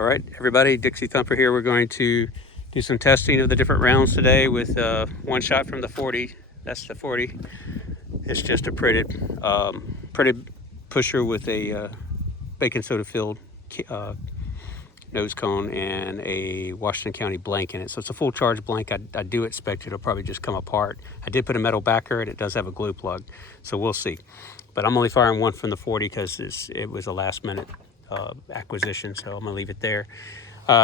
All right, everybody, Dixie Thumper here. We're going to do some testing of the different rounds today with one shot from the 40. That's the 40. It's just a printed pusher with a baking soda filled nose cone and a Washington County blank in it. So it's a full charge blank. I do expect it'll probably just come apart. I did put a metal backer and it does have a glue plug, so we'll see. But I'm only firing one from the 40 because it was a last minute acquisition, so I'm gonna leave it there.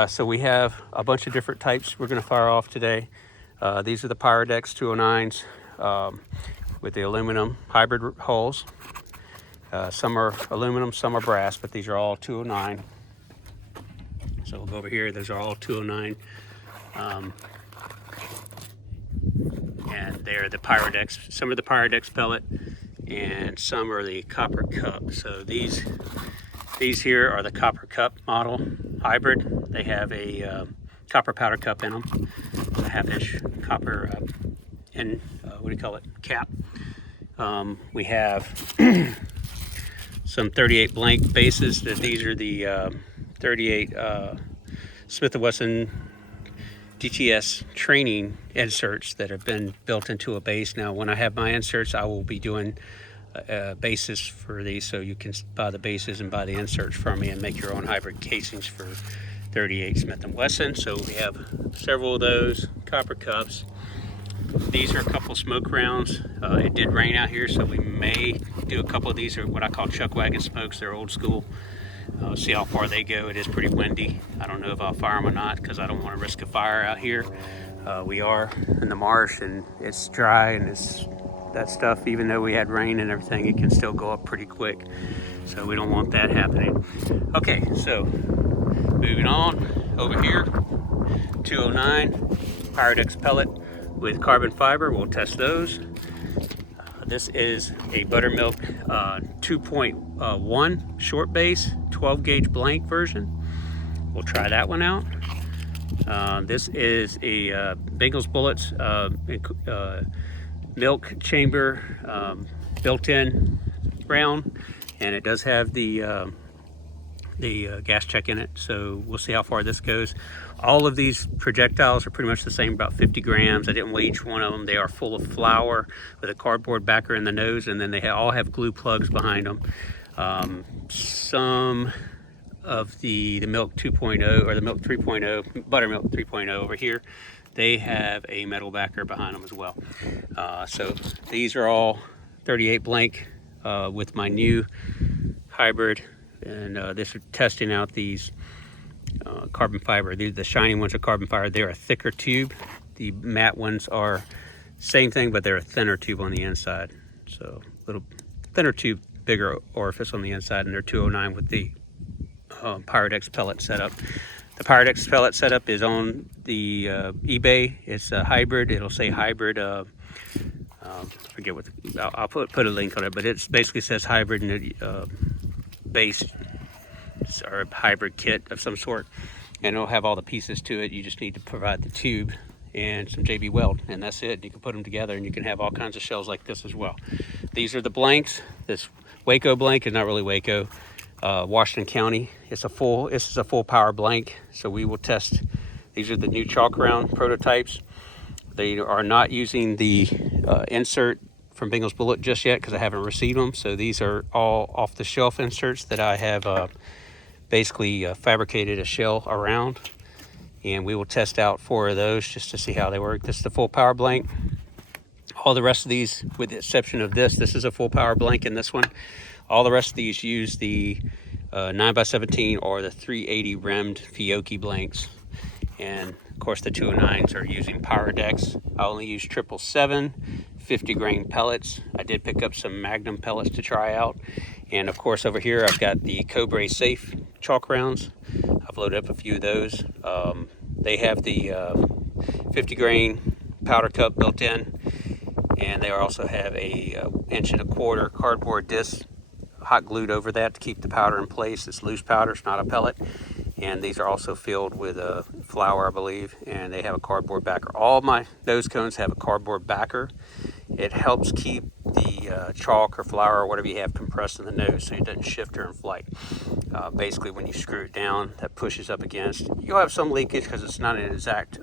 So we have a bunch of different types we're gonna fire off today. These are the pyrodex 209s with the aluminum hybrid hulls. Some are aluminum, some are brass, but these are all 209. So we'll go over here. Those are all 209. And they're the pyrodex. Some are the pyrodex pellet and some are the copper cup. So these here are the copper cup model hybrid. They have a copper powder cup in them, a half-inch copper cap. We have some 38 blank bases. These are the 38 Smith & Wesson DTS training inserts that have been built into a base. Now when I have my inserts, I will be doing bases for these, so you can buy the bases and buy the inserts from me and make your own hybrid casings for 38 Smith & Wesson. So we have several of those copper cups. These are a couple smoke rounds. It did rain out here, so we may do a couple of these. Are what I call chuck wagon smokes. They're old school. See how far they go. It is pretty windy. I don't know if I'll fire them or not because I don't want to risk a fire out here. We are in the marsh and it's dry, and that stuff, even though we had rain and everything, it can still go up pretty quick. So we don't want that happening. Okay, so moving on over here, 209 pyrodex pellet with carbon fiber. We'll test those. This is a BUTR MILC 2.1 short base, 12 gauge blank version. We'll try that one out. This is a Benglesbullets milk chamber built-in round, and it does have the gas check in it, so we'll see how far this goes. All of these projectiles are pretty much the same, about 50 grams. I didn't weigh each one of them. They are full of flour with a cardboard backer in the nose, and then they all have glue plugs behind them. Some of the milk 2.0 or the milk 3.0, buttermilk 3.0 over here, they have a metal backer behind them as well. So these are all 38 blank with my new hybrid, and this is testing out these carbon fiber. The shiny ones are carbon fiber. They're a thicker tube. The matte ones are same thing, but they're a thinner tube on the inside. So little thinner tube, bigger orifice on the inside, and they're 209 with the pyrodex pellet setup. The pyrodex pellet setup is on the eBay. It's a hybrid. It'll say hybrid. I forget what. I'll put a link on it, but it basically says hybrid and base or a hybrid kit of some sort, and it'll have all the pieces to it. You just need to provide the tube and some JB weld, and that's it. You can put them together and you can have all kinds of shells like this as well. These are the blanks. This Waco blank is not really Waco, Washington County. This is a full power blank, so we will test. These are the new chalk round prototypes. They are not using the insert from Benglesbullets just yet because I haven't received them. So these are all off the shelf inserts that I have basically fabricated a shell around, and we will test out 4 of those just to see how they work. This is the full power blank. All the rest of these, with the exception of this is a full power blank in this one. All the rest of these use the 9x17 or the 380 rimmed Fiocchi blanks. And of course the 209s are using pyrodex. I only use 777 50 grain pellets. I did pick up some Magnum pellets to try out. And of course over here I've got the Cobray Safe chalk rounds. I've loaded up a few of those. They have the 50 grain powder cup built in, and they also have a 1.25 inch cardboard disc hot glued over that to keep the powder in place. It's loose powder, it's not a pellet. And these are also filled with flour, I believe, and they have a cardboard backer. All my nose cones have a cardboard backer. It helps keep the chalk or flour or whatever you have compressed in the nose so it doesn't shift during flight. basically when you screw it down, that pushes up against. You'll have some leakage because it's not an exact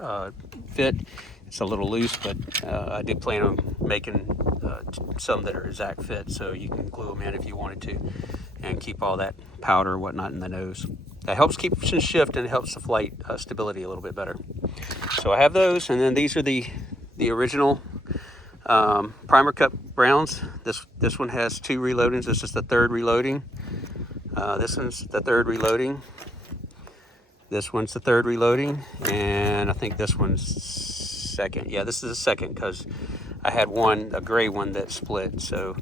fit. It's a little loose, but I did plan on making some that are exact fit, so you can glue them in if you wanted to, and keep all that powder or whatnot in the nose. That helps keep some shift and it helps the flight stability a little bit better. So I have those, and then these are the original primer cut rounds. This one has 2 reloadings. This is the 3rd reloading. This one's the 3rd reloading. This one's the 3rd reloading, and I think this one's 2nd. Yeah, this is the 2nd because I had a gray one that split. So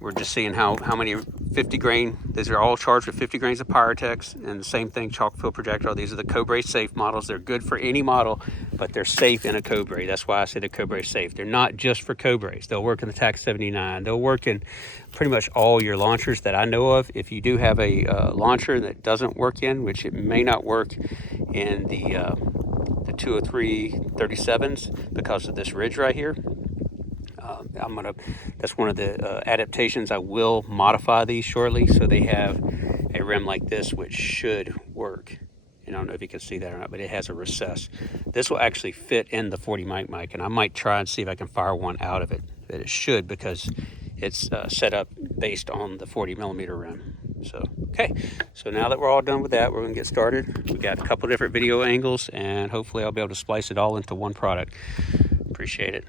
we're just seeing how many 50 grain. These are all charged with 50 grains of pyrodex, and the same thing, chalk fill projectile. These are the Cobray Safe models. They're good for any model, but they're safe in a Cobray. That's why I say the Cobray Safe. They're not just for Cobrays. They'll work in the TAC 79. They'll work in pretty much all your launchers that I know of. If you do have a launcher that doesn't work in, which it may not work in the 203 37s because of this ridge right here. That's one of the adaptations. I will modify these shortly so they have a rim like this, which should work. And I don't know if you can see that or not, but it has a recess. This will actually fit in the 40 mic, and I might try and see if I can fire one out of it. But it should, because it's set up based on the 40 millimeter rim. So, okay. So now that we're all done with that, we're gonna get started. We got a couple different video angles, and hopefully I'll be able to splice it all into one product. Appreciate it.